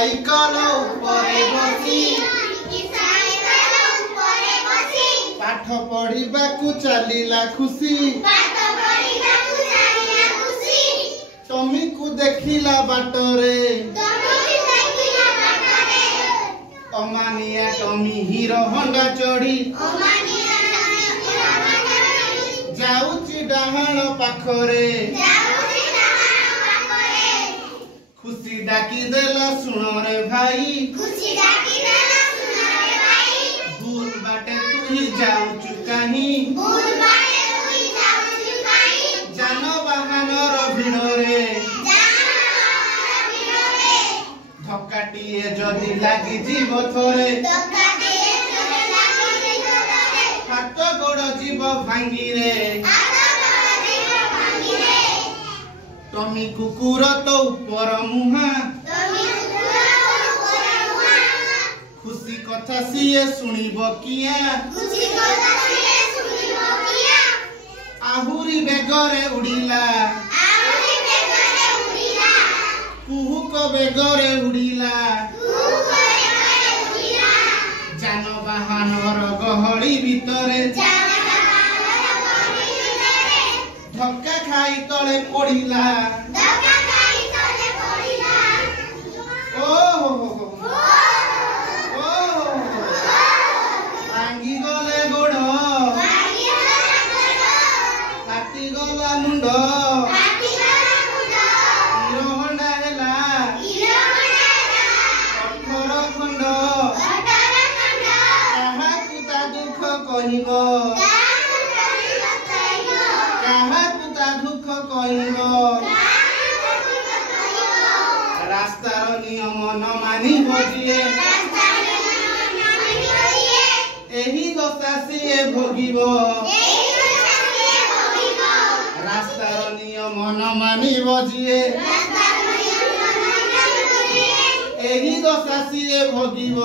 Cycle उपरे बसी पाठ पढ़िबाकू चलिला खुशी टमी को देखिला बाटरे अमानिया टमी हीरो होंडा चढ़ी जाऊची डाहाण पाखरे खुशी डाकी देला सुन रे भाई भूल बाटे तू ही जाऊचु काहीं जान बाहनर भिड़रे धक्काटिए जदि लागी जीव थोरे हाथ गोड़ जीव भांगी रे टमी कुकुर तो ऊपर मुहा खुशी कथा सीए सुनिब किया आहुरी बेगरे उड़िला कुहुक बेगरे उड़िला जान बाहनर गहड़ी भितरे धक्का खाई तले पड़िला भांगी गले गोड़ हाथी गला मुंड हीरो होंडा हेला 18 खंड काहाकू ता दुख कहिब रास्तार नियम न मानी बजिए एही दशा से भोगिब रास्तार नियम न मानी बजिए एही दशा से भोगिब।